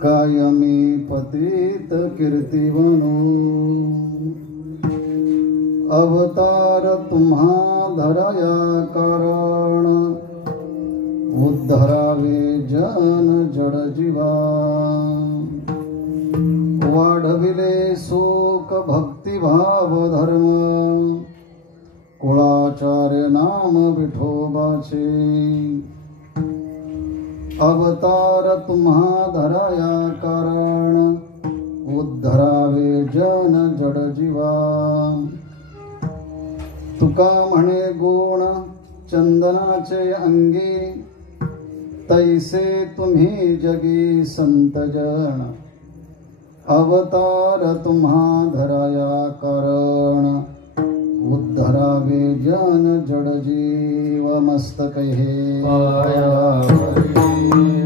कायमी पतित कीर्तिवनो अवतार तुम्हा धराया कारण उद्धरावे जन जड जीवा वाढविले सुख भक्ती भाव धर्म कुळाचार्य नाम विठोबाचे अवतार तुम्हा धराया कारण उद्धरावे जन जड जीवा तुका म्हणे गुण चंदनाचे अंगी तैसे तुम्ही जगी संत जन अवतार तुम्हा धराया कारण उद्धरावे जन जड जीव मस्तक हे पाया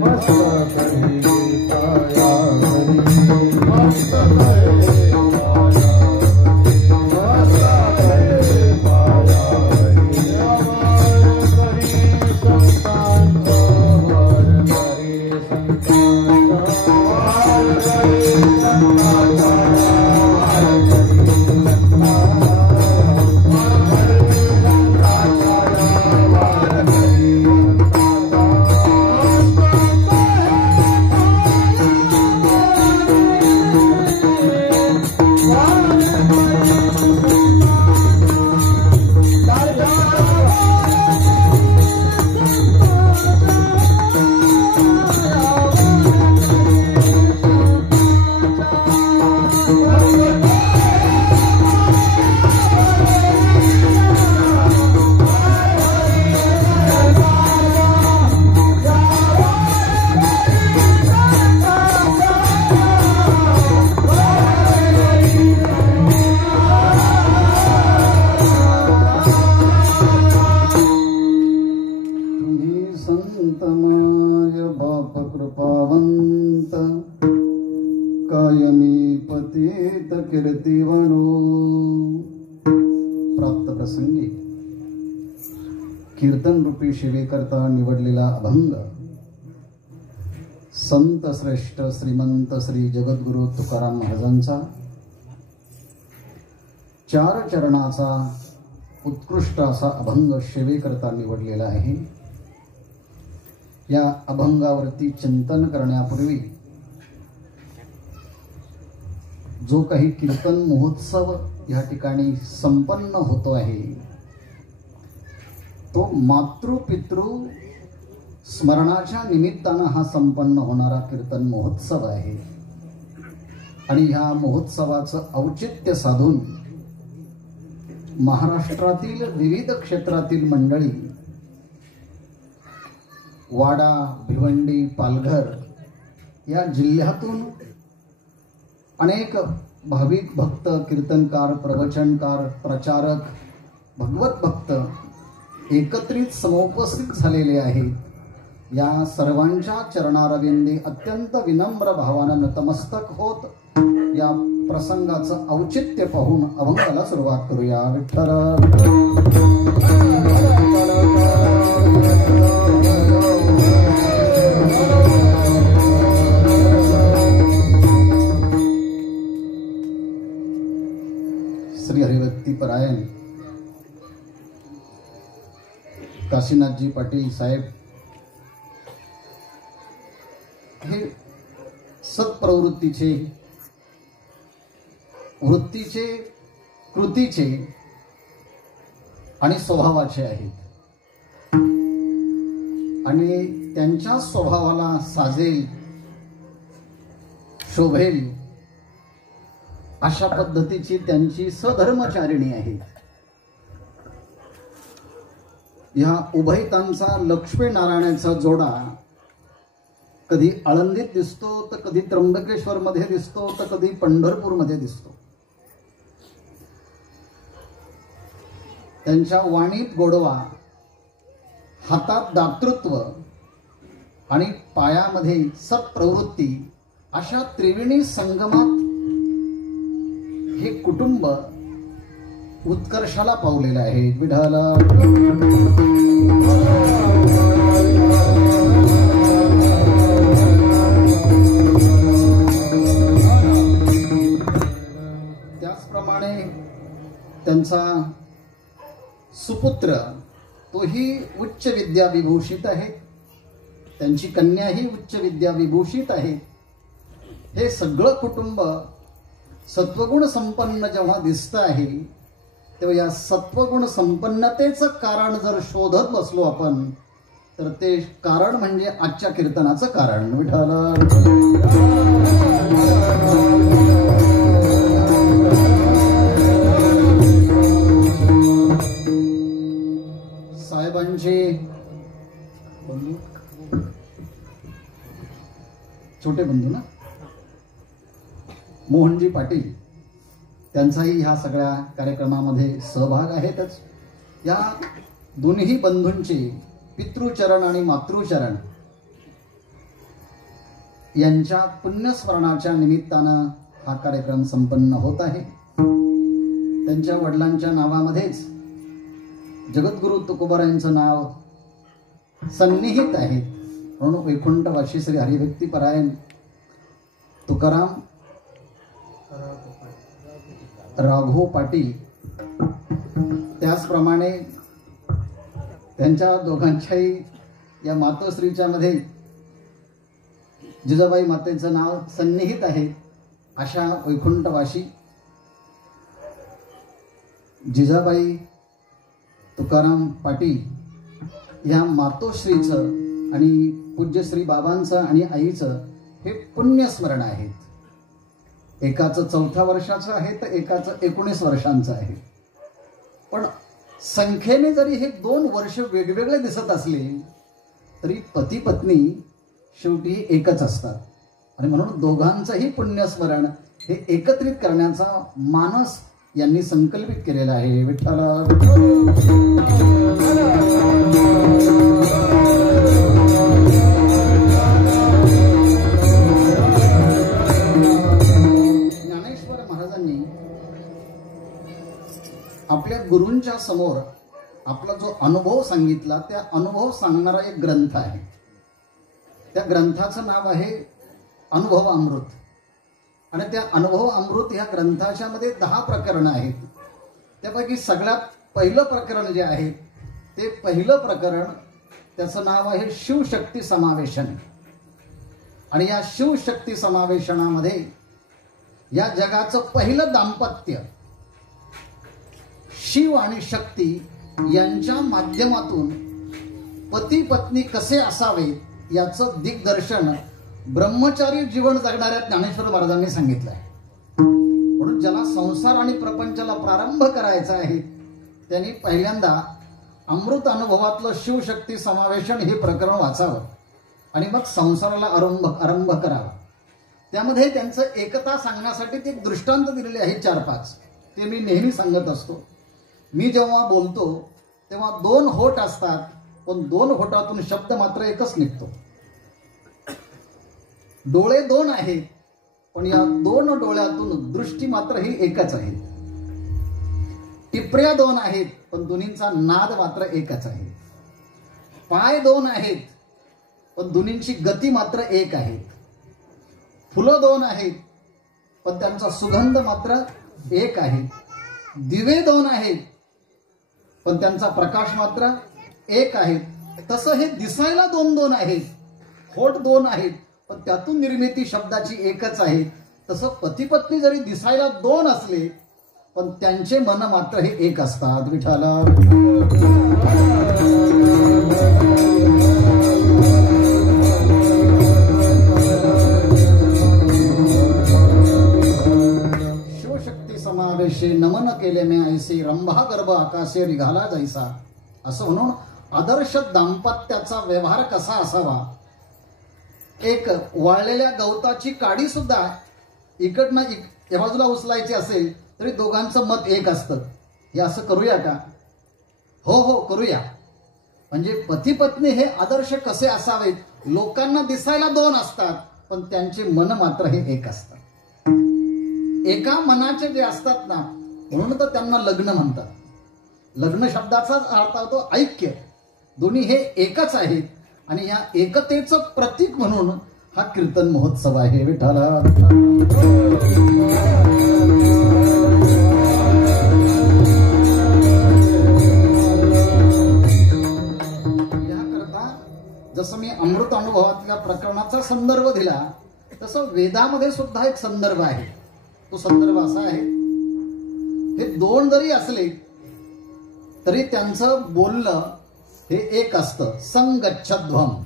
मस्तक हे पाया मस्तक हे कायमी पतित कीर्तिवनो प्राप्त प्रसंगी कीर्तन रूपी सेवेकरता निवडलेला अभंग संत श्रेष्ठ श्रीमंत श्री जगद्गुरु तुकाराम महाराजांचा 4 चरणाचा उत्कृष्ट असा अभंग सेवेकरता निवडलेला आहे। या अभंगावरती चिंतन करण्यापूर्वी जो काही कीर्तन महोत्सव या ठिकाणी संपन्न होतो आहे तो मातृपितृ स्मरणाच्या निमित्तानं हा संपन्न होणारा कीर्तन महोत्सव आहे आणि ह्या महोत्सवाचं औचित्य साधून महाराष्ट्रातील विविध क्षेत्रातील मंडळी वाडा भिवंडी पालघर या जिल्ह्यातून अनेक भाविक भक्त कीर्तनकार प्रवचनकार प्रचारक भगवत भक्त एकत्रित समुपस्थित झालेले आहेत। या सर्वांच्या चरणारविंदी अत्यंत विनम्र भावानं नतमस्तक होत या प्रसंगाचं औचित्य पाहून अभंगाला सुरुवात करूया। विठ्ठल श्री हरिभक्ती परायण काशीनाथजी पाटील साहेब हे सत्प्रवृत्तीचे वृत्तीचे कृतीचे आणि स्वभावाचे आहेत आणि त्यांच्या स्वभावाला साजेल शोभेल अशा पद्धतीची त्यांची सधर्मचारिणी आहेत। या उभयतांचा लक्ष्मीनारायणाचा जोडा कधी आळंदीत दिसतो तर कधी त्र्यंबकेश्वर मध्ये दिसतो तर कधी पंढरपूर मध्ये दिसतो। त्यांच्या वाणीत गोडवा हातात दातृत्व आणि पायामध्ये सत्प्रवृत्ती अशा त्रिवेणी संगमात हे कुटुंब उत्कर्षाला पावलेलं आहे। विठाला त्यांचा सुपुत्र तोही उच्च विद्या विभूषित आहे, त्यांची कन्याही उच्च विद्या विभूषित आहे. हे सगळं कुटुंब सत्वगुण संपन्न जेव्हा दिसतं आहे, तेव्हा या सत्वगुण संपन्नतेचं कारण जर शोधत बसलो आपण, तर ते कारण म्हणजे आजच्या कीर्तनाचं कारण. विठ्ठल साहेबांचे छोटे बंधू ना, मोहनजी पाटील, त्यांचाही ह्या सगळ्या कार्यक्रमामध्ये सहभाग आहेतच. या दोन्ही बंधूंचे पितृचरण आणि मातृचरण यांच्या पुण्यस्मरणाच्या निमित्तानं हा कार्यक्रम संपन्न होत आहे. त्यांच्या वडिलांच्या नावामध्येच जगद्गुरु तुकोबारायांचं नाव सन्निहित आहे, म्हणून वैकुंठवासी श्री हरिभक्तीपरायण तुकाराम राघो पाटील, त्याचप्रमाणे त्यांच्या दोघांच्याही या मातोश्रीच्या मध्ये जिजाबाई मातेचं नाव सन्निहित आहे. अशा वैकुंठवासी जिजाबाई तुकाराम पाटील या मातोश्रीचं आणि पूज्यश्री बाबांचं आणि आईचं हे पुण्यस्मरण आहेत. एकाचं 4 वर्षाचं आहे तर एकाचं 19 वर्षांचं आहे. पण संख्येने जरी हे 2 वर्ष वेगवेगळे दिसत असले तरी पती पत्नी शेवटी एकच असतात. आणि म्हणून दोघांचंही पुण्यस्मरण हे एकत्रित करण्याचा मानस यांनी संकल्पित केलेला आहे. विठ्ठल ज्ञानेश्वर महाराजांनी आपल्या गुरूंच्या समोर आपला जो अनुभव सांगितला, त्या अनुभव सांगणारा एक ग्रंथ आहे. त्या ग्रंथाचं नाव आहे अनुभव अमृत. आणि त्या अनुभव अमृत ह्या ग्रंथाच्या मध्ये 10 प्रकरणं आहेत. त्यापैकी सगळ्यात पहिलं प्रकरण जे आहे ते पहिलं प्रकरण, त्याचं नाव आहे शिवशक्ती समावेशन. आणि या शिवशक्ती समावेशनामध्ये या जगाचं पहिलं दाम्पत्य शिव आणि शक्ती यांच्या माध्यमातून पती पत्नी कसे असावे याचं दिग्दर्शन ब्रह्मचारी जीवन जगणाऱ्या ज्ञानेश्वर महाराजांनी सांगितलं आहे. म्हणून ज्याला संसार आणि प्रपंचाला प्रारंभ करायचा आहे त्यांनी पहिल्यांदा अमृत अनुभवातलं शिवशक्ती समावेशन हे प्रकरण वाचावं आणि मग संसाराला आरंभ करावा. त्यामध्ये त्यांचं एकता सांगण्यासाठी ते एक दृष्टांत दिलेले आहे 4-5. ते मी नेहमी सांगत असतो. मी जेव्हा बोलतो तेव्हा 2 होठ असतात, पण 2 होठातून शब्द मात्र एकच निघतो. डोळे 2 आहेत, पण या 2 डोळ्यातून दृष्टी मात्र ही एकच आहे. टिपऱ्या 2 आहेत, पण दोन्हींचा नाद मात्र एकच आहे. पाय 2 आहेत, पण दोन्हींची गती मात्र एक आहे. फुलं 2 आहेत, पण त्यांचा सुगंध मात्र एक आहे. दिवे 2 आहेत, पण त्यांचा प्रकाश मात्र एक आहे. तसं हे दिसायला 2-2 आहेत, होठ 2 आहेत, पण त्यातून निर्मिती शब्दाची एकच आहे. तसं पती पत्नी जरी दिसायला 2 असले, पण त्यांचे मन मात्र हे एक असतात. विठ्ठल शिवशक्ती समावेशे नमन केले मे ऐसे, रंभा गर्भ आकाशे निघाला जैसा. असं म्हणून आदर्श दाम्पत्याचा व्यवहार कसा असावा. एक वाळलेल्या गवताची काडी सुद्धा इकडनं या बाजूला उचलायची असेल तरी दोघांचं मत एक असतं. हे असं करूया का? हो करूया. म्हणजे पती पत्नी हे आदर्श कसे असावेत. लोकांना दिसायला 2 असतात, पण त्यांचे मन मात्र हे एक असतात. एका मनाचे जे असतात ना, म्हणून तर त्यांना लग्न म्हणतात. लग्न शब्दाचाच अर्थ होतो ऐक्य. दोन्ही हे एकच आहेत आणि या एकतेचं प्रतीक म्हणून हा कीर्तन महोत्सव आहे. विठ्ठल जसं मी अमृत अनुभवातल्या प्रकरणाचा संदर्भ दिला तसं वेदामध्ये सुद्धा एक संदर्भ आहे. तो संदर्भ असा आहे, हे दोन जरी असले तरी त्यांचं बोलणं हे एक असतं. संगच्छध्वम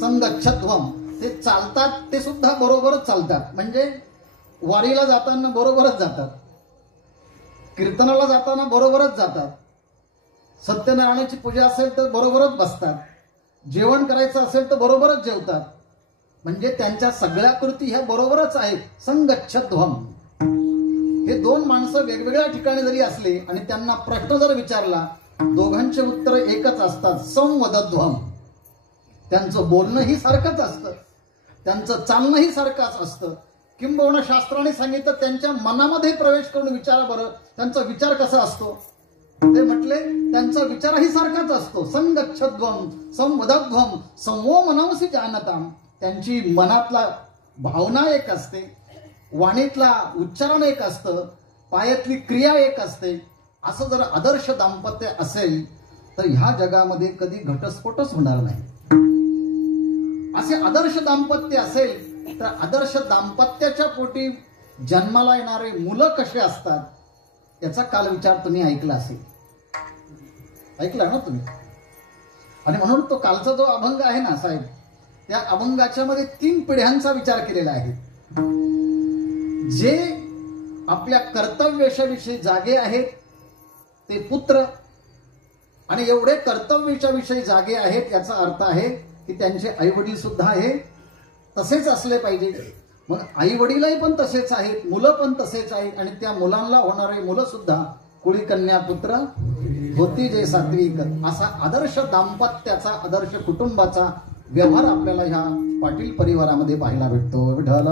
संगच्छध्वम, ते चालतात ते सुद्धा बरोबरच चालतात. म्हणजे वारीला जाताना बरोबरच जातात, कीर्तनाला जाताना बरोबरच जातात, सत्यनारायणाची पूजा असेल तर बरोबरच बसतात, जेवण करायचं असेल तर बरोबरच जेवतात. म्हणजे त्यांच्या सगळ्या कृती ह्या बरोबरच आहेत. संगच्छध्वम. हे दोन माणसं वेगवेगळ्या ठिकाणी जरी असले आणि त्यांना प्रश्न जर विचारला, दोघांचे उत्तर एकच असतात. संवदध्वम. त्यांचं बोलणंही सारखंच असतं, त्यांचं चालणंही सारखंच असतं. किंबहुना शास्त्राने सांगितलं त्यांच्या मनामध्ये प्रवेश करून विचारा बरं, त्यांचा विचार कसा असतो. ते म्हटले त्यांचा विचारही सारखाच असतो. संगच्छध्वम संवदध्वम संवो मनंसी जानताम. त्यांची मनातला भावना एक असते, वाणीतला उच्चारण एक असतं, पायातली क्रिया एक असते. असं जर आदर्श दाम्पत्य असेल तर ह्या जगामध्ये कधी घटस्फोटच होणार नाही. असे आदर्श दाम्पत्य असेल तर आदर्श दाम्पत्याच्या पोटी जन्माला येणारे मुलं कसे असतात याचा काल विचार तुम्ही ऐकला असेल, ऐकला ना तुम्ही. आणि म्हणून तो कालचा जो अभंग आहे ना साहेब, त्या अभंगाच्या मध्ये 3 पिढ्यांचा विचार केलेला आहे. जे आपल्या कर्तव्याविषयी जागे आहेत ते पुत्र, आणि एवढे कर्तव्याच्या विषयी जागे आहेत याचा अर्थ आहे की त्यांचे आई वडील सुद्धा हे तसेच असले पाहिजे. मग आई वडीलही पण तसेच आहेत, मुलं पण तसेच आहेत, आणि त्या मुलांना होणारे मुलं सुद्धा कुळी कन्या पुत्र होती जे सात्विक. असा आदर्श दाम्पत्याचा, आदर्श कुटुंबाचा व्यवहार आपल्याला ह्या पाटील परिवारामध्ये पाहायला भेटतो. विठ्ठल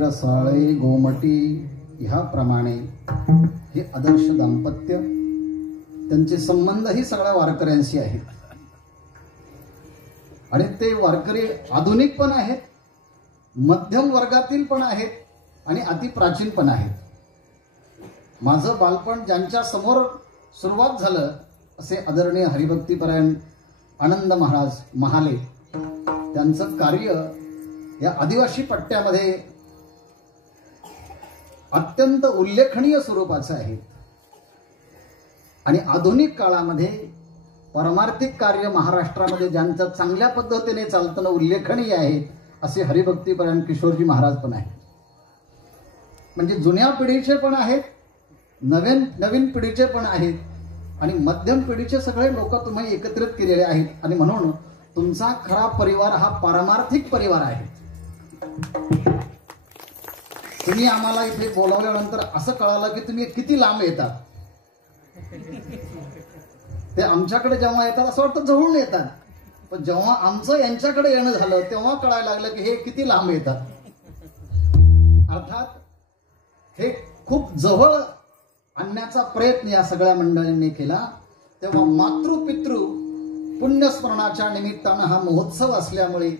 रसाळे गोमटी ह्याप्रमाणे हे आदर्श दाम्पत्य, त्यांचे संबंधही सगळ्या वारकऱ्यांशी आहेत. आणि ते वारकरी आधुनिक पण आहेत, मध्यम वर्गातील पण आहेत, आणि अति प्राचीन पण आहेत. माझं बालपण ज्यांच्या समोर सुरुवात झालं असे आदरणीय हरिभक्तीपरायण आनंद महाराज महाले, त्यांचं कार्य या आदिवासी पट्ट्यामध्ये अत्यंत उल्लेखनीय स्वरूपाचं आहे. आणि आधुनिक काळामध्ये परमार्थिक कार्य महाराष्ट्रामध्ये ज्यांचं चांगल्या पद्धतीने चालताना उल्लेखनीय आहे असे हरिभक्तीपरायण किशोरजी महाराज पण आहेत. म्हणजे जुन्या पिढीचे पण आहेत, नवीन पिढीचे पण आहेत, आणि मध्यम पिढीचे सगळे लोक तुम्ही एकत्रित केलेले आहेत. आणि म्हणून तुमचा खरा परिवार हा पारमार्थिक परिवार आहे. तुम्ही आम्हाला इथे बोलावल्यानंतर असं कळालं की तुम्ही किती लांब येतात. ते आमच्याकडे जेव्हा येतात असं वाटतं जवळून येतात, पण जेव्हा आमचं यांच्याकडे येणं झालं तेव्हा कळायला लागलं की हे किती लांब येतात. अर्थात हे खूप जवळ आणण्याचा प्रयत्न या सगळ्या मंडळींनी केला. तेव्हा मातृपितृ पुण्यस्मरणाच्या निमित्तानं हा महोत्सव असल्यामुळे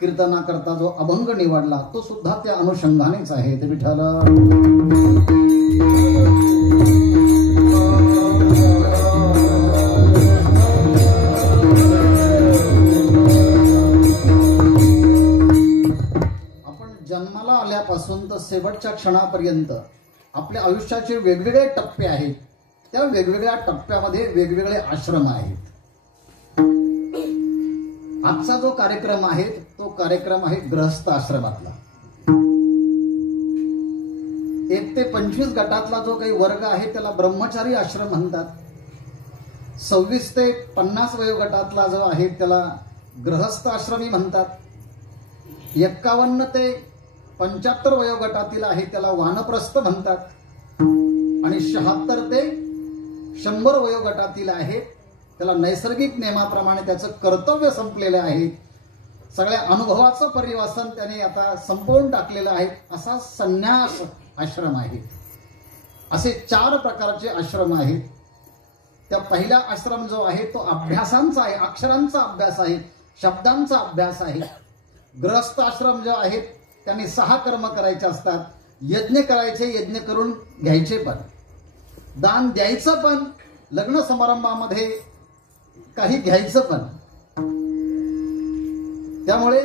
कीर्तनाकरता जो अभंग निवडला तो सुद्धा त्या अनुषंगानेच आहे. ते विठ्ठल जन्माला आल्यापासून तर शेवटच्या क्षणापर्यंत आपल्या आयुष्याचे वेगवेगळे टप्पे आहेत. त्या वेगवेगळ्या टप्प्यामध्ये वेगवेगळे आश्रम आहेत. आजचा जो कार्यक्रम आहे तो कार्यक्रम आहे गृहस्थ आश्रमातला. 1 ते 25 गटातला जो काही वर्ग आहे त्याला ब्रह्मचारी आश्रम म्हणतात. 26 ते 50 वयोगटातला जो आहे त्याला गृहस्थ आश्रमी म्हणतात. 51 ते 75 वयोगटातील आहे त्याला वानप्रस्थ म्हणतात. आणि 76 ते 100 वयोगटातील आहे त्याला नैसर्गिक नियमाप्रमाणे त्याचं कर्तव्य संपलेलं आहे. सगळ्या अनुभवाचं परिवासन त्याने आता संपवून टाकलेलं आहे. असा संन्यास आश्रम आहे. असे 4 प्रकारचे आश्रम आहेत. त्या पहिला आश्रम जो आहे तो अभ्यासांचा आहे, अक्षरांचा अभ्यास आहे, शब्दांचा अभ्यास आहे. गृहस्थ आश्रम जो आहेत त्यांनी 6 कर्म करायचे असतात. यज्ञ करायचे, यज्ञ करून घ्यायचे पण, दान द्यायचं पण, लग्न समारंभामध्ये काही घ्यायचं पण. त्यामुळे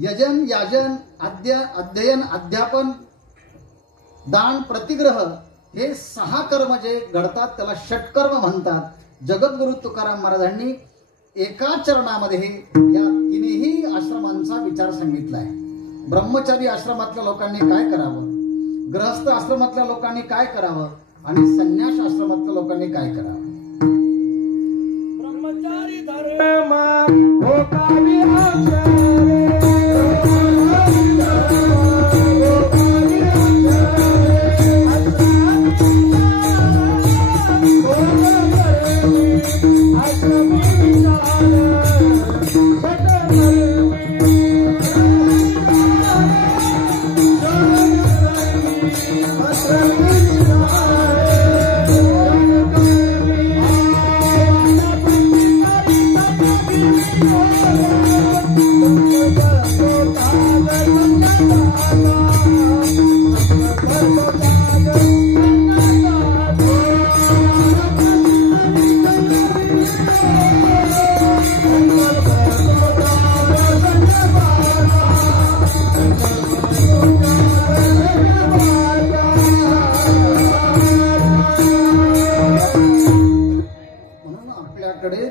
यजन, याजन, अध्ययन, अध्यापन, दान, प्रतिग्रह हे 6 कर्म जे घडतात त्याला षटकर्म म्हणतात. जगद्गुरु तुकाराम महाराजांनी एका चरणामध्ये या तिन्ही आश्रमांचा विचार सांगितला आहे. ब्रह्मचारी आश्रमातल्या लोकांनी काय करावं, गृहस्थ आश्रमातल्या लोकांनी काय करावं आणि संन्यास आश्रमातल्या लोकांनी काय करावं. ब्रह्मचारी धर्म भोगावी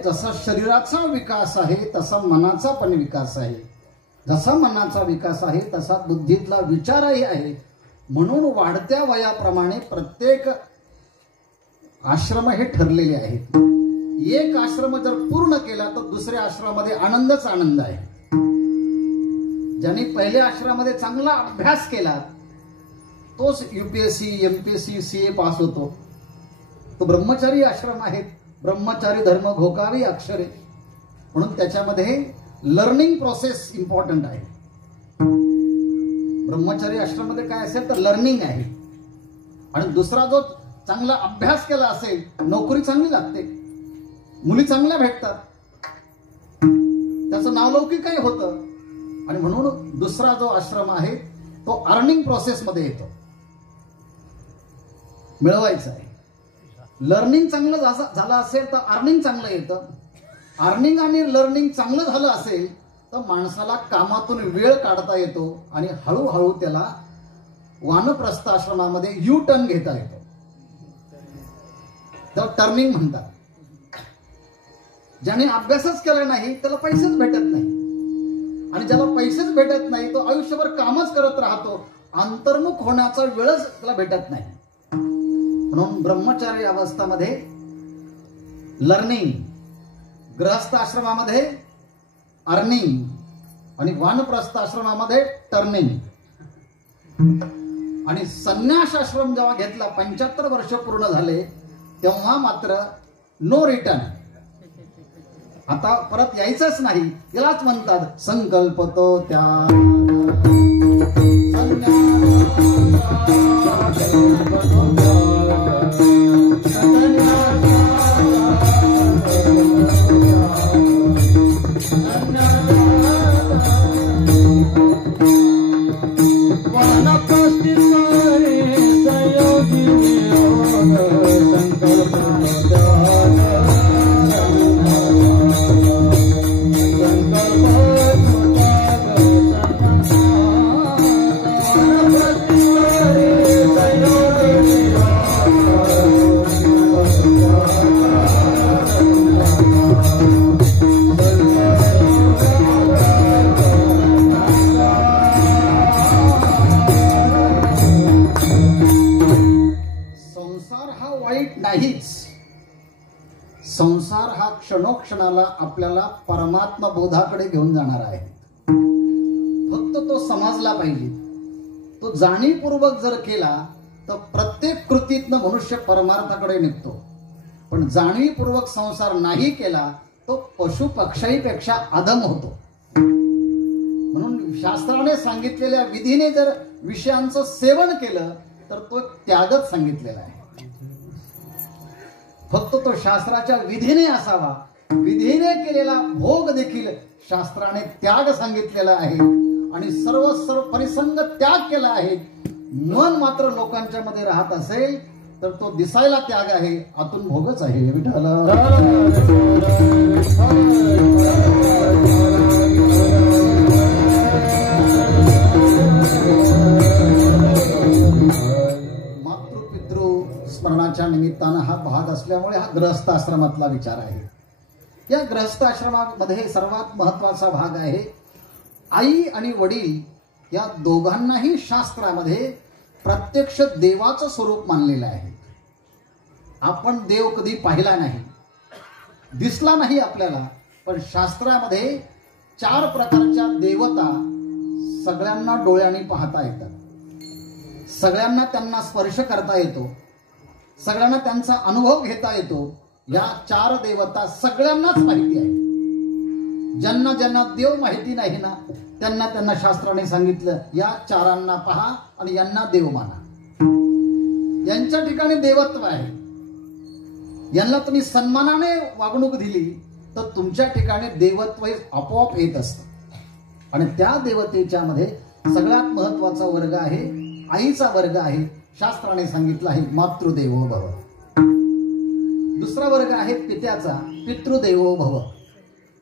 जसा शरीराचा विकास आहे तसा मनाचा पण विकास आहे. जसा मनाचा विकास आहे तसा बुद्धीतला विचारही आहे. म्हणून वाढत्या वयाप्रमाणे प्रत्येक आश्रम हे ठरलेले आहेत. एक आश्रम जर पूर्ण केला तर दुसऱ्या आश्रमामध्ये आनंदच आनंद आहे. ज्यांनी पहिल्या आश्रमामध्ये चांगला अभ्यास केला तोच UPSC, MPSC, CA पास होतो. तो ब्रह्मचारी आश्रम आहे. ब्रह्मचारी धर्म घोकावी अक्षरे, म्हणून त्याच्यामध्ये लर्निंग प्रोसेस इम्पॉर्टंट आहे. ब्रह्मचारी आश्रमामध्ये काय असेल तर लर्निंग आहे. आणि दुसरा जो चांगला अभ्यास केला असेल नोकरी चांगली लागते, मुली चांगल्या भेटतात, त्याचं नावलौकिकही होतं. आणि म्हणून दुसरा जो आश्रम आहे तो अर्निंग प्रोसेस मध्ये येतो. मिळवायचं आहे. लर्निंग चांगलं झालं असेल तर अर्निंग चांगलं येतं. अर्निंग आणि लर्निंग चांगलं झालं असेल तर माणसाला कामातून वेळ काढता येतो आणि हळूहळू त्याला वानप्रस्थ आश्रमामध्ये यू टर्न घेता येतो. त्याला टर्निंग म्हणतात. ज्याने अभ्यासच केला नाही त्याला पैसेच भेटत नाही. आणि ज्याला पैसेच भेटत नाही तो आयुष्यभर कामच करत राहतो. अंतर्मुख होण्याचा वेळच त्याला भेटत नाही. म्हणून ब्रह्मचारी अवस्थामध्ये लर्निंग, गृहस्थ आश्रमामध्ये अर्निंग आणि वानप्रस्थ आश्रमामध्ये टर्निंग. आणि संन्यास आश्रम जेव्हा घेतला 75 वर्ष पूर्ण झाले तेव्हा मात्र नो रिटर्न. आता परत यायचंच नाही. यालाच म्हणतात संकल्प तो त्या वानप्रस्थ संसार हा क्षणोक्षणाला आपल्याला परमात्मा बोधाकडे घेऊन जाणार आहे. फक्त तो समजला पाहिजे. तो जाणीवपूर्वक जर केला तर प्रत्येक कृतीतनं मनुष्य परमार्थाकडे निघतो. पण जाणीवपूर्वक संसार नाही केला तो पशु पक्षाईपेक्षा अधम होतो. म्हणून शास्त्राने सांगितलेल्या विधीने जर विषयांचं सेवन केलं तर तो त्यागच सांगितलेला आहे. फक्त तो शास्त्राच्या विधीने असावा. विधीने केलेला भोग देखील शास्त्राने त्याग सांगितलेला आहे आणि सर्व परिसंग त्याग केला आहे. मन मात्र लोकांच्या मध्ये राहत असेल तर तो दिसायला त्याग आहे, आतून भोगच आहे. विठ्ठला मातृपितृ स्मरणाच्या निमित्तानं हा भाग असल्यामुळे हा गृहस्थ आश्रमातला विचार आहे. या गृहस्थ आश्रमामध्ये सर्वात महत्वाचा भाग आहे आई आणि वडील या दोघांनाही शास्त्रामध्ये प्रत्यक्ष देवाचं स्वरूप मानलेलं आहे. आपण देव कधी पाहिला नाही, दिसला नाही आपल्याला, पण शास्त्रामध्ये 4 प्रकारच्या देवता सगळ्यांना डोळ्यांनी पाहता येतात. सगळ्यांना त्यांना स्पर्श करता येतो, सगळ्यांना त्यांचा अनुभव घेता येतो. या 4 देवता सगळ्यांनाच माहिती आहे. ज्यांना ज्यांना देव माहिती नाही ना त्यांना शास्त्राने सांगितलं या 4 पहा आणि यांना देव माना. यांच्या ठिकाणी देवत्व आहे. यांना तुम्ही सन्मानाने वागणूक दिली तर तुमच्या ठिकाणी देवत्व आपोआप येत असतं. आणि त्या देवतेच्या मध्ये सगळ्यात महत्वाचा वर्ग आहे आईचा वर्ग आहे. शास्त्राने सांगितलं आहे मातृदेवो भव. दुसरा वर्ग आहे पित्याचा, पितृदेवो भव.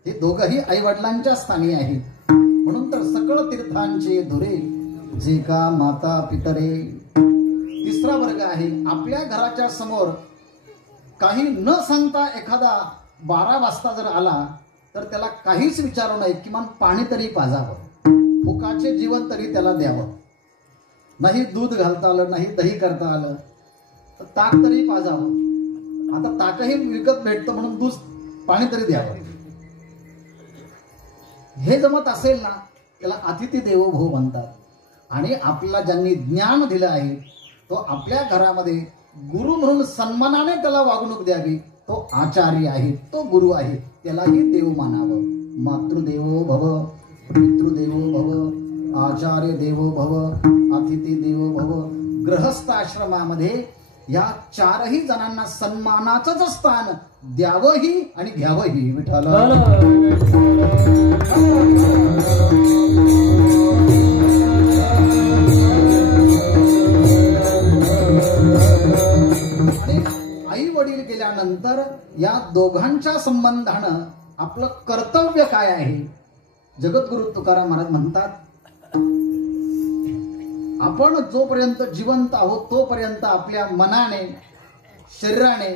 हे दोघंही आई वडिलांच्या स्थानी आहेत. म्हणून तर सकळ तीर्थांचे धुरे जे का माता पितरे. तिसरा वर्ग आहे आपल्या घराच्या समोर काही न सांगता एखादा 12 वाजता जर आला तर त्याला काहीच विचारू नये, किमान पाणी तरी पाजावं, फुकाचे जीवन तरी त्याला द्यावं. नाही दूध घालता आलं, नाही दही करता आलं तर ताक तरी पाजावं. आता ताकही विकत भेटतं म्हणून दूध पाणी तरी द्यावं. हे जमत असेल ना त्याला अतिथी देवो भव म्हणतात. आणि आपल्याला ज्यांनी ज्ञान दिलं आहे तो आपल्या घरामध्ये गुरु म्हणून सन्मानाने त्याला वागणूक द्यावी. तो आचार्य आहे, तो गुरु आहे, त्यालाही देव मानावं. मातृदेवो भव, पितृदेवो भव, आचार्य देवो भव, अतिथी देवो भव. गृहस्थ आश्रमामध्ये या 4ही जणांना सन्मानाचंच स्थान द्यावंही आणि घ्यावंही. विठ्ठल आणि आई वडील गेल्यानंतर या दोघांच्या संबंधानं आपलं कर्तव्य काय आहे. जगद्गुरु तुकाराम महाराज म्हणतात आपण जोपर्यंत जिवंत आहोत तोपर्यंत आपल्या मनाने, शरीराने,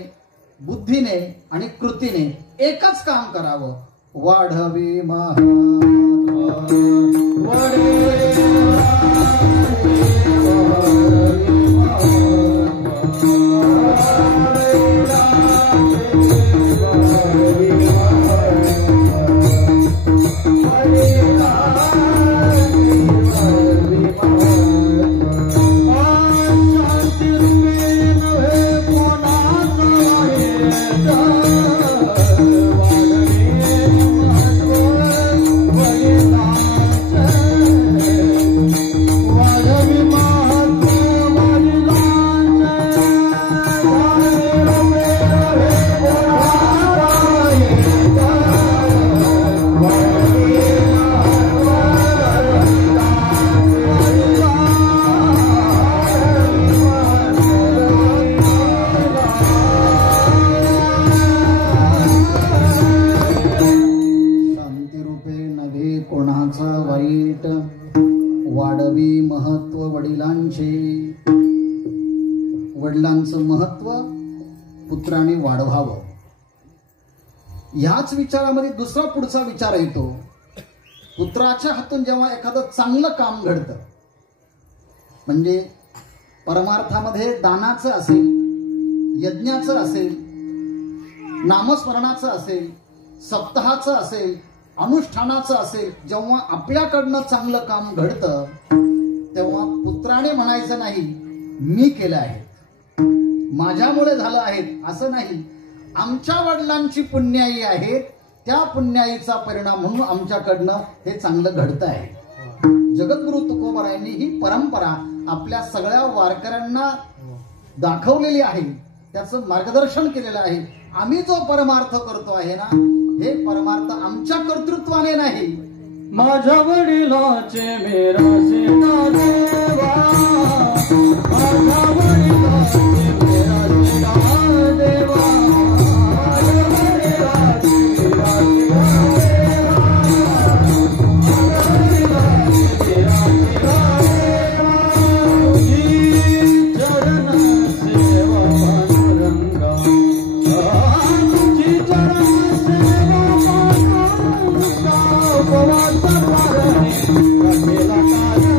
बुद्धीने आणि कृतीने एकच काम करावं. वाढवी वडिलांचं महत्व पुत्राने वाढवावं. याच विचारामध्ये दुसरा पुढचा विचार येतो. पुत्राच्या हातून जेव्हा एखादं चांगलं काम घडतं म्हणजे परमार्थामध्ये दानाचं असेल, यज्ञाचं असेल, नामस्मरणाचं असेल, सप्ताहाचं असेल, अनुष्ठानाचं असेल, जेव्हा आपल्याकडनं चांगलं काम घडतं तेव्हा पुत्राने म्हणायचं नाही मी केलं आहे, माझ्यामुळे झालं आहे, असं नाही. आमच्या वडिलांची पुण्याई आहेत, त्या पुण्याईचा परिणाम म्हणून आमच्याकडनं हे चांगलं घडतं आहे. जगद्गुरु तुकोबारायांनी ही परंपरा आपल्या सगळ्या वारकऱ्यांना दाखवलेली आहे, त्याचं मार्गदर्शन केलेलं आहे. आम्ही जो परमार्थ करतो आहे ना, हे परमार्थ आमच्या कर्तृत्वाने नाही, माझ्या वडिलांचे मेराचे ना देवा, माझ्या वडिलांचे मेराचे ना देवा, माझ्या वडिलांचे मेराचे ना देवा, माझ्या वडिलांचे मेराचे ना देवा, तुझी चरण सेवा पांडुरंगा, तुझी चरण सेवा पांडुरंगा, उपवास करणे राखेला कायमंता,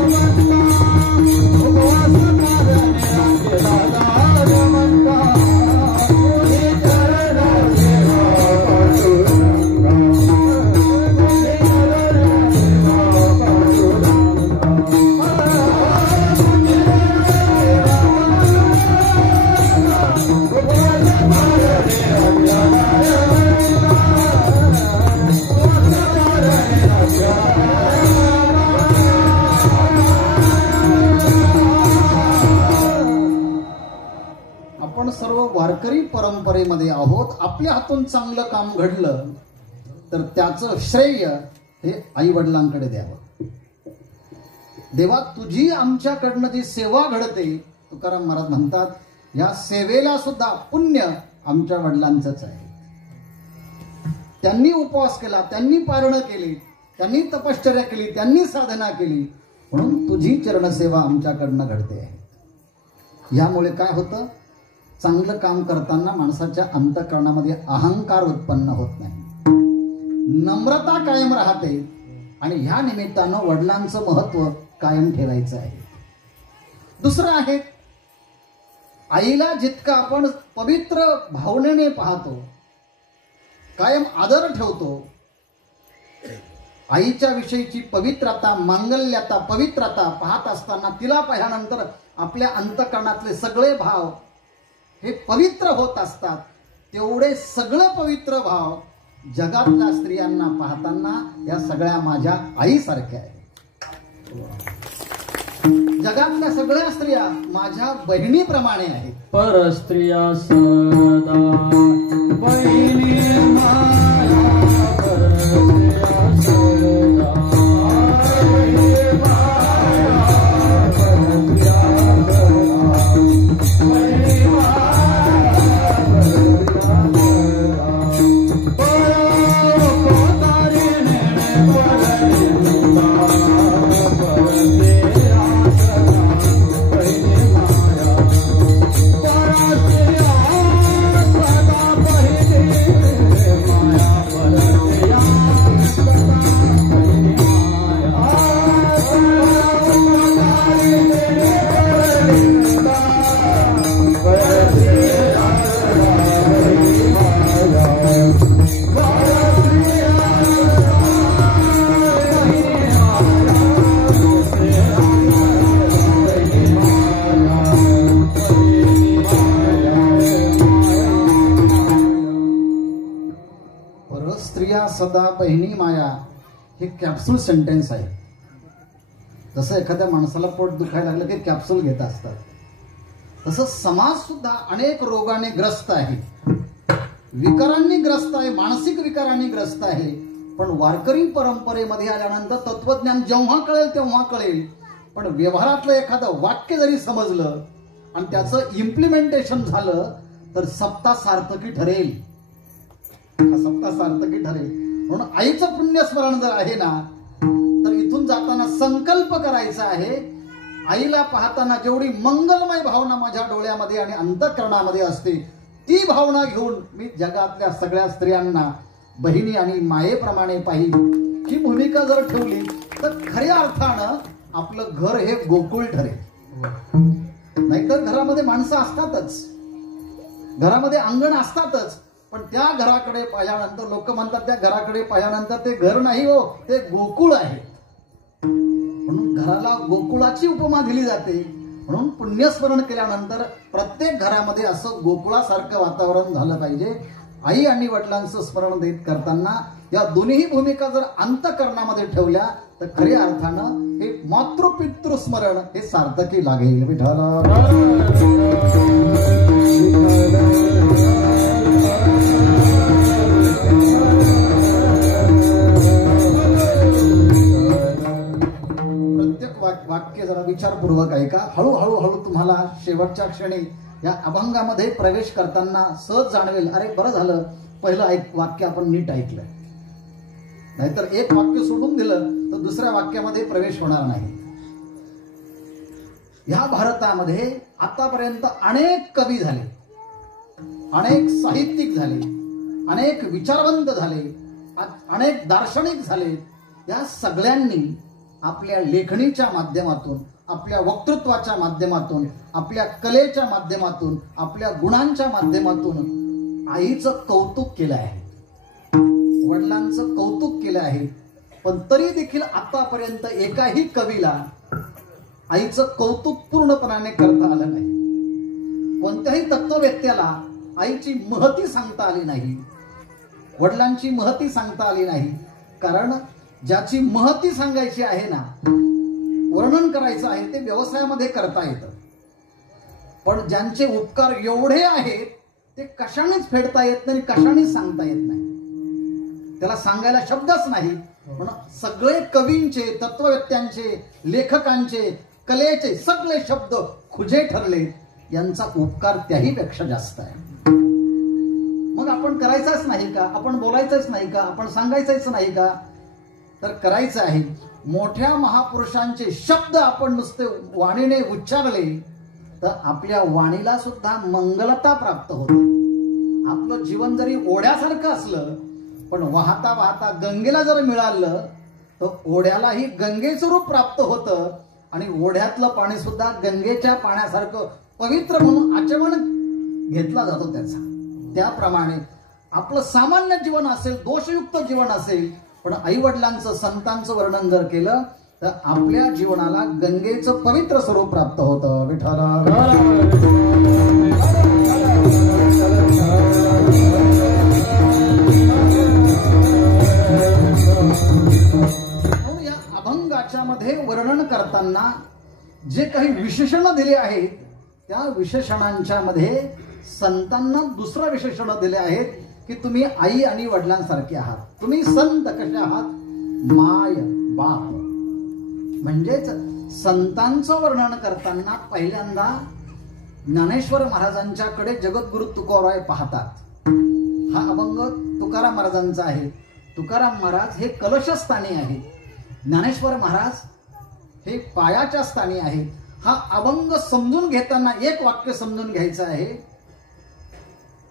उपवास करणे राखेला कायमंता, तुझी चरण सेवा पांडुरंगा, तुझी चरण सेवा आपण सर्व वारकरी परंपरेमध्ये आहोत. आपल्या हातून चांगलं काम घडलं तर त्याचं श्रेय हे आई वडिलांकडे द्यावं. देवा, तुझी आमच्याकडनं जी सेवा घडते, तुकाराम महाराज म्हणतात, या सेवेला सुद्धा पुण्य आमच्या वडिलांचंच आहे. त्यांनी उपवास केला, त्यांनी पारणं केली, त्यांनी तपश्चर्या केली, त्यांनी साधना केली, म्हणून तुझी चरणसेवा आमच्याकडनं घडते आहे. यामुळे काय होतं, चांगलं काम करताना माणसाच्या अंतःकरणामध्ये अहंकार उत्पन्न होत नाही, नम्रता कायम राहते, आणि ह्या निमित्तानं वडिलांचं महत्व कायम ठेवायचं आहे. दुसरं आहे, आईला जितकं आपण पवित्र भावनेने पाहतो, कायम आदर ठेवतो, आईच्या विषयीची पवित्रता, मांगल्यता, पवित्रता पाहत असताना तिला पाहिल्यानंतर आपल्या अंतःकरणातले सगळे भाव हे पवित्र होत असतात. तेवढे सगळं पवित्र भाव जगातल्या स्त्रियांना पाहताना या सगळ्या माझ्या आईसारख्या आहेत. जगातल्या सगळ्या स्त्रिया माझ्या बहिणीप्रमाणे आहेत. परस्त्रिया सदा बहिणी माया, परस्त्रिया सदा बहिणी माया, परस्त्रिया सदा बहिणी माया, परोपकारिणे परस्त्रिया सदा बहिणी माया हे कॅप्सूल सेंटेन्स आहे. जसं एखाद्या माणसाला पोट दुखायला लागलं की कॅप्सूल घेत असतात, तसं समाज सुद्धा अनेक रोगाने ग्रस्त आहे, विकारांनी ग्रस्त आहे, मानसिक विकारांनी ग्रस्त आहे. पण वारकरी परंपरेमध्ये आल्यानंतर तत्वज्ञान जेव्हा कळेल तेव्हा कळेल, पण व्यवहारातलं एखादं वाक्य जरी समजलं आणि त्याचं इम्प्लिमेंटेशन झालं तर सप्ता सार्थकी ठरेल, सप्ता सार्थकी ठरेल. म्हणून आईचं पुण्यस्मरण जर आहे ना, तर इथून जाताना संकल्प करायचा आहे, आईला पाहताना जेवढी मंगलमय भावना माझ्या डोळ्यामध्ये आणि अंतःकरणामध्ये असते, ती भावना घेऊन मी जगातल्या सगळ्या स्त्रियांना बहिणी आणि मायेप्रमाणे पाहिल. ही भूमिका जर ठेवली तर खऱ्या अर्थानं आपलं घर हे गोकुळ ठरेल. नाहीतर घरामध्ये माणसं असतातच, घरामध्ये अंगण असतातच, पण त्या घराकडे पाहिल्यानंतर लोक म्हणतात त्या घराकडे पाहिल्यानंतर ते घर नाही हो, ते गोकुळ आहे. म्हणून घराला गोकुळाची उपमा दिली जाते. म्हणून पुण्यस्मरण केल्यानंतर प्रत्येक घरामध्ये असं गोकुळासारखं वातावरण झालं पाहिजे. आई आणि वडिलांचं स्मरण देत करताना या दोन्ही भूमिका जर अंतःकरणामध्ये ठेवल्या तर खऱ्या अर्थानं हे मातृपितृ स्मरण हे सार्थकी लागेल. प्रत्येक वाक्य जरा विचारपूर्वक ऐका. हळूहळू तुम्हाला शेवटच्या क्षणी या अभंगामध्ये प्रवेश करताना सहज जाणवेल, अरे बरं झालं पहिलं वाक्य आपण नीट ऐकलं. नाहीतर एक वाक्य सोडून दिलं तर दुसऱ्या वाक्यामध्ये प्रवेश होणार नाही. ह्या भारतामध्ये आतापर्यंत अनेक कवी झाले, अनेक साहित्यिक झाले, अनेक विचारवंत झाले, अनेक दार्शनिक झाले. या सगळ्यांनी आपल्या लेखणीच्या माध्यमातून, आपल्या वक्तृत्वाच्या माध्यमातून, आपल्या कलेच्या माध्यमातून, आपल्या गुणांच्या माध्यमातून आईचं कौतुक केलं आहे, वडिलांचं कौतुक केलं आहे. पण तरी देखील आतापर्यंत एकाही कवीला आईचं कौतुक पूर्णपणाने करता आलं नाही. कोणत्याही तत्ववेत्याला आईची महती सांगता आली नाही, वडिलांची महती सांगता आली नाही. कारण ज्याची महती सांगायची आहे ना, वर्णन करायचं आहे, ते व्यवसायामध्ये करता येतं. पण ज्यांचे उपकार एवढे आहेत ते कशानेच फेडता येत नाही, कशानेच सांगता येत नाही. त्याला सांगायला शब्दच नाही. पण सगळे कवींचे, तत्ववेत्यांचे, लेखकांचे, कलेचे सगळे शब्द खुजे ठरले. यांचा उपकार त्याही पेक्षा जास्त आहे. मग आपण करायचंच नाही का? आपण बोलायचंच नाही का? आपण सांगायचंच नाही का? तर करायचं आहे. मोठ्या महापुरुषांचे शब्द आपण नुसते वाणीने उच्चारले तर आपल्या वाणीला सुद्धा मंगलता प्राप्त होते. आपलं जीवन जरी ओढ्यासारखं असलं पण वाहता वाहता गंगेला जर मिळालं तर ओढ्यालाही गंगेचं रूप प्राप्त होतं आणि ओढ्यातलं पाणी सुद्धा गंगेच्या पाण्यासारखं पवित्र म्हणून आचमन घेतला जातो त्याचा. त्याप्रमाणे आपलं सामान्य जीवन असेल, दोषयुक्त जीवन असेल, पण आई वडिलांचं, संतांचं वर्णन जर केलं तर आपल्या जीवनाला गंगेचं पवित्र स्वरूप प्राप्त होतं. या अभंगाच्या मध्ये वर्णन करताना जे काही विशेषण दिले आहेत त्या विशेषणांच्या मध्ये संतांना दुसरा विशेषण दिले आहेत की तुम्ही आई आणि वडिलांसारखे आहात. तुम्ही संत कसे आहात? माय बाप. म्हणजेच संतांचं वर्णन करताना पहिल्यांदा ज्ञानेश्वर महाराजांच्याकडे जगद्गुरु तुकोराय पाहतात. हा अभंग तुकाराम महाराजांचा आहे. तुकाराम महाराज हे कलशस्थानी आहे, ज्ञानेश्वर महाराज हे पायाच्या स्थानी आहे. हा अभंग समजून घेताना एक वाक्य समजून घ्यायचं आहे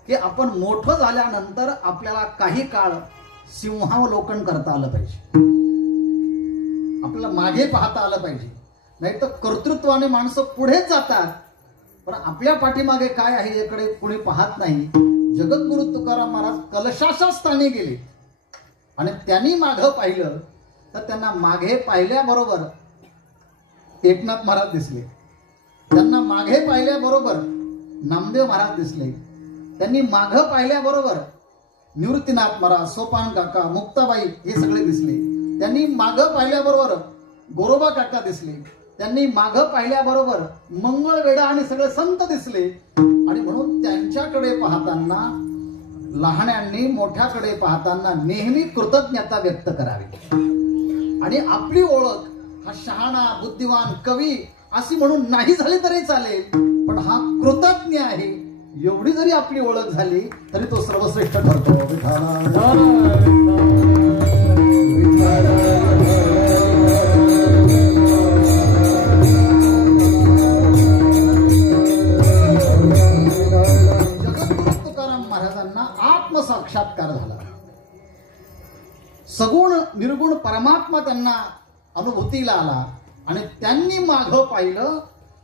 की आपण मोठं झाल्यानंतर आपल्याला काही काळ सिंहावलोकन करता आलं पाहिजे, आपल्याला मागे पाहता आलं पाहिजे. नाही तर कर्तृत्वाने माणसं पुढेच जातात पण आपल्या पाठीमागे काय आहे याकडे कुणी पाहत नाही. जगद्गुरु तुकाराम महाराज कलशाच्या स्थानी गेले आणि त्यांनी मागे पाहिलं तर त्यांना मागे पाहिल्याबरोबर एकनाथ महाराज दिसले, त्यांना मागे पाहिल्याबरोबर नामदेव महाराज दिसले, त्यांनी मागे पाहिल्याबरोबर निवृत्तीनाथ महाराज, सोपान काका, मुक्ताबाई हे सगळे दिसले. त्यांनी मागे पाहिल्याबरोबर गोरोबा काका दिसले, त्यांनी मागे पाहिल्याबरोबर मंगळवेढा आणि सगळे संत दिसले. आणि म्हणून त्यांच्याकडे पाहताना लहान्यांनी मोठ्याकडे पाहताना नेहमी कृतज्ञता व्यक्त करावी आणि आपली ओळख हा शहाणा, बुद्धिवान, कवी अशी म्हणून नाही झाली तरी चालेल, पण हा कृतज्ञ आहे एवढी जरी आपली ओळख झाली तरी तो सर्वश्रेष्ठ ठरतो. जगद्गुरु तुकाराम महाराजांना आत्मसाक्षात्कार झाला. सगुण निर्गुण परमात्मा त्यांना अनुभूतीला आला आणि त्यांनी मागं पाहिलं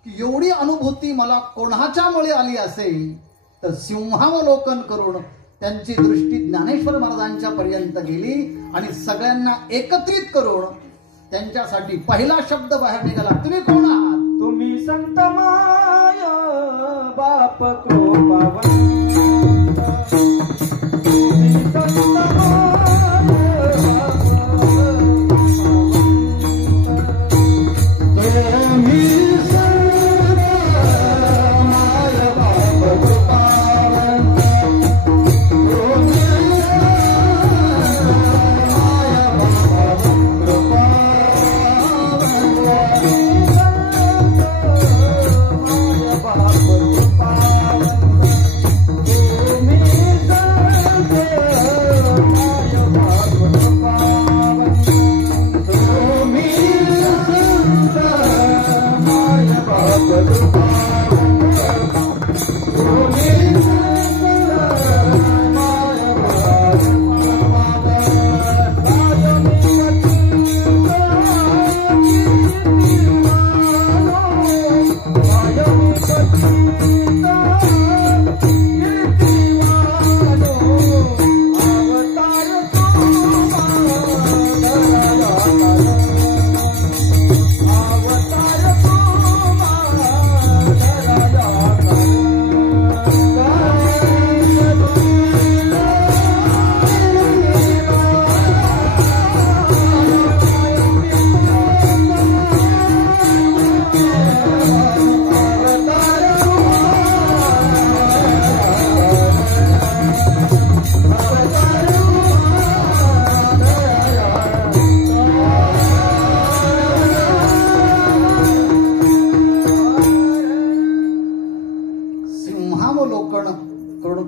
की एवढी अनुभूती मला कोणाच्यामुळे आली असेल तर सिंहावलोकन करून त्यांची दृष्टी ज्ञानेश्वर महाराजांच्या पर्यंत गेली आणि सगळ्यांना एकत्रित करून त्यांच्यासाठी पहिला शब्द बाहेर निघाला, तुम्ही कोण आहात? तुम्ही संत माय बाप कृपावंत, तुम्ही संत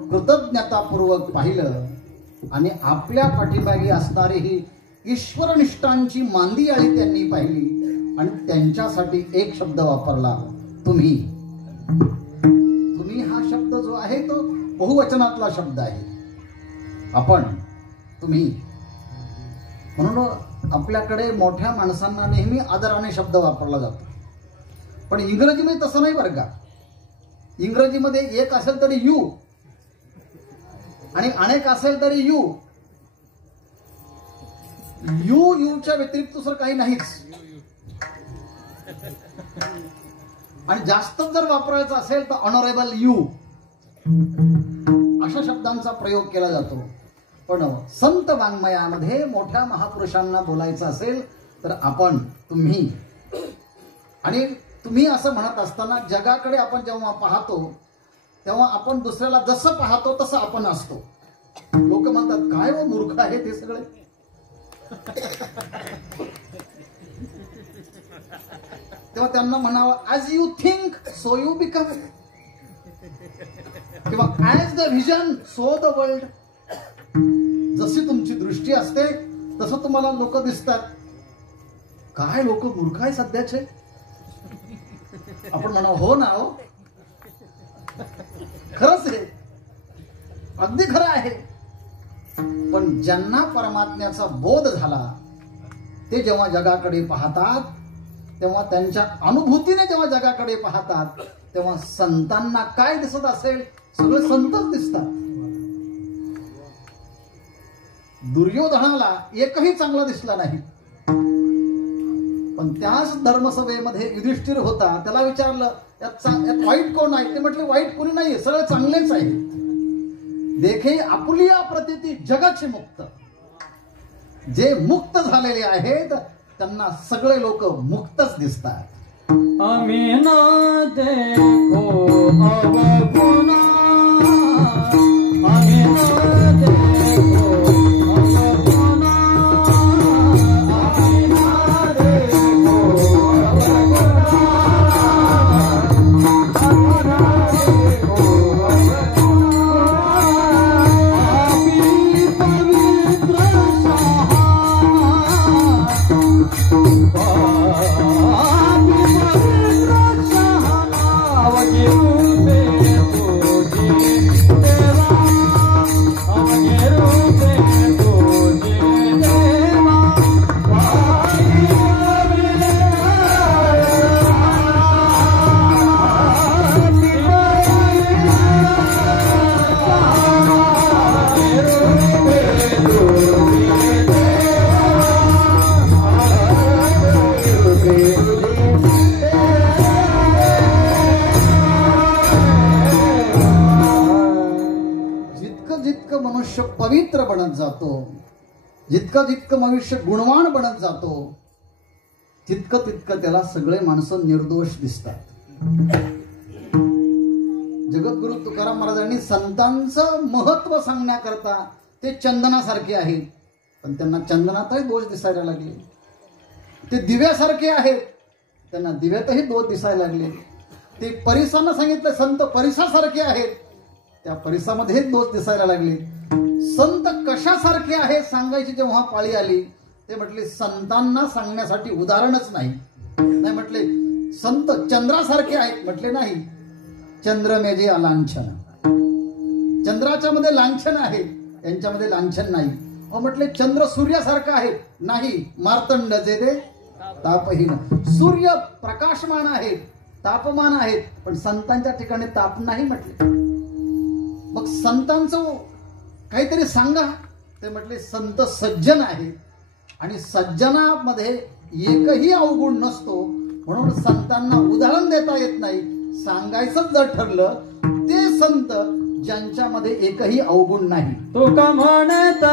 कृतज्ञतापूर्वक पाहिलं आणि आपल्या पाठीमागे असणारी ही ईश्वरनिष्ठांची मांदियाळी त्यांनी पाहिली आणि त्यांच्यासाठी एक शब्द वापरला, तुम्ही. तुम्ही हा शब्द जो आहे तो बहुवचनातला शब्द आहे. आपण, तुम्ही. म्हणून आपल्याकडे मोठ्या माणसांना नेहमी आदराने शब्द वापरला जातो, पण इंग्रजीमध्ये तसं नाही बरं का. इंग्रजीमध्ये एक असेल तरी यू आणि अनेक असेल तरी यू. यूच्या व्यतिरिक्त दुसरं काही नाहीच. आणि जास्त जर वापरायचं असेल तर ऑनरेबल यू अशा शब्दांचा प्रयोग केला जातो. पण संत वाङ्मयामध्ये मोठ्या महापुरुषांना बोलायचं असेल तर आपण, तुम्ही. आणि तुम्ही असं म्हणत असताना जगाकडे आपण जेव्हा पाहतो तेव्हा आपण दुसऱ्याला जसं पाहतो तसं आपण असतो. लोक म्हणतात, काय वो मूर्ख आहे ते सगळे. तेव्हा त्यांना म्हणावं, as you think so you become, किंवा as the vision so the world. जशी तुमची दृष्टी असते तसं तुम्हाला लोक दिसतात. काय लोक मूर्ख आहे सध्याचे. आपण म्हणावं, हो ना, हो खरंच आहे, अगदी खरं आहे. पण ज्यांना परमात्म्याचा बोध झाला ते जेव्हा जगाकडे पाहतात तेव्हा त्यांच्या अनुभूतीने जेव्हा जगाकडे पाहतात तेव्हा संतांना काय दिसत असेल, सगळे संतच दिसतात. दुर्योधनाला एकही चांगला दिसला नाही, पण त्याच धर्मसभेमध्ये युधिष्ठिर होता. त्याला विचारलं, यात वाईट कोण आहे? ते म्हटले, वाईट कोणी नाहीये, सगळे चांगलेच आहे. देखे आपुलिया प्रतिती जगाचे मुक्त. जे मुक्त झालेले आहेत त्यांना सगळे लोक मुक्तच दिसतात. आम्ही ना देखो अवगुणा, आम्ही ना देखो अवगुणा, आम्ही ना देखो अवगुणा, आम्ही ना देखो अवगुणा, आम्ही पवित्र सहा, आम्ही पवित्र सहा नाव घेऊन जातो, जितकं जितकं मनुष्य गुणवान बनत जातो तितकं तितकं त्याला सगळे माणसं निर्दोष दिसतात. जगद्गुरु तुकाराम महाराजांनी संतांचं महत्व सांगण्याकरता ते चंदनासारखे आहेत, पण त्यांना चंदनातही दोष दिसायला लागले. ते दिव्यासारखे आहेत, त्यांना दिव्यातही दोष दिसायला लागले. ते परिसानं सांगितलं संत परिसासारखे आहेत, त्या परिसामध्ये दोष दिसायला लागले. संत कशासारखे आहेत सांगायची जेव्हा पाळी आली ते म्हटले संतांना सांगण्यासाठी उदाहरणच नाही. नाही म्हटले संत चंद्रासारखे आहेत, म्हटले नाही. चंद्र मेजे अलांछन, चंद्राच्या मध्ये लांछन आहे, यांच्यामध्ये लांछन नाही. म्हटले चंद्र सूर्यासारखा आहे, नाही. मार्तंड जे ते तापहीन. सूर्य प्रकाशमान आहे, तापमान आहेत, पण संतांच्या ठिकाणी ताप नाही म्हटले. मग संतांचं काहीतरी सांगा. ते म्हटले संत सज्जन आहे आणि सज्जनामध्ये एकही अवगुण नसतो, म्हणून संतांना उदाहरण देता येत नाही. सांगायचं जर ठरलं ते संत ज्यांच्यामध्ये एकही अवगुण नाही. तुका म्हणत